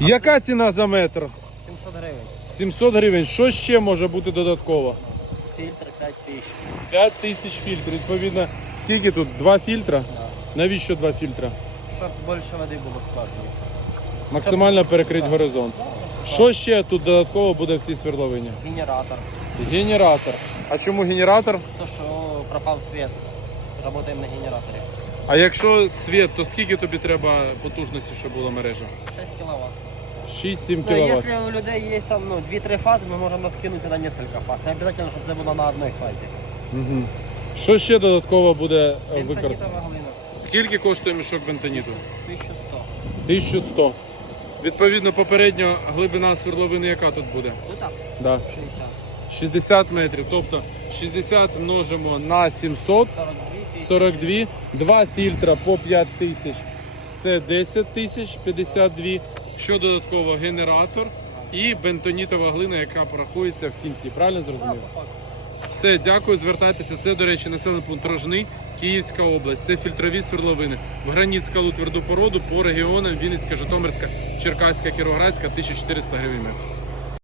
Яка ціна за метр? 700 гривень. 700 гривень. Що ще може бути додатково? Фільтр 5 тисяч. 5 тисяч фільтрів. Відповідно, скільки тут? Два фільтра? Навіщо два фільтра? Щоб більше води було складно. Максимально перекрити горизонт. Що ще тут додатково буде в цій свердловині? Генератор. Генератор. А чому генератор? То, що пропав світ. Работаємо на генераторі. А якщо світ, то скільки тобі треба потужності, щоб була мережа? 6 кВт. 6-7 Ну, кВт. якщо у людей є там ну, 2-3 фази, ми можемо скинути на кілька фаз. Не обов'язково, щоб це було на одній фазі. Угу. Що ще додатково буде е, використано? Глина. Скільки коштує мішок бентоніту? 1100. 1100. Відповідно, попередньо глибина свердловини яка тут буде? Ну так, Да. 60. 60 метрів. Тобто 60 множимо на 700, 42 тисячі. 42, два фільтра по 5 тисяч. Це 10 тисяч 52. Що додатково генератор і бентонітова глина, яка порахується в кінці. Правильно зрозумів? Все, дякую, звертайтеся. Це, до речі, населений пункт Рожний, Київська область. Це фільтрові свердловини. В граніт скалу тверду породу по регіонам Вінницька, Житомирська, Черкаська, Кіровоградська 1400 гривень.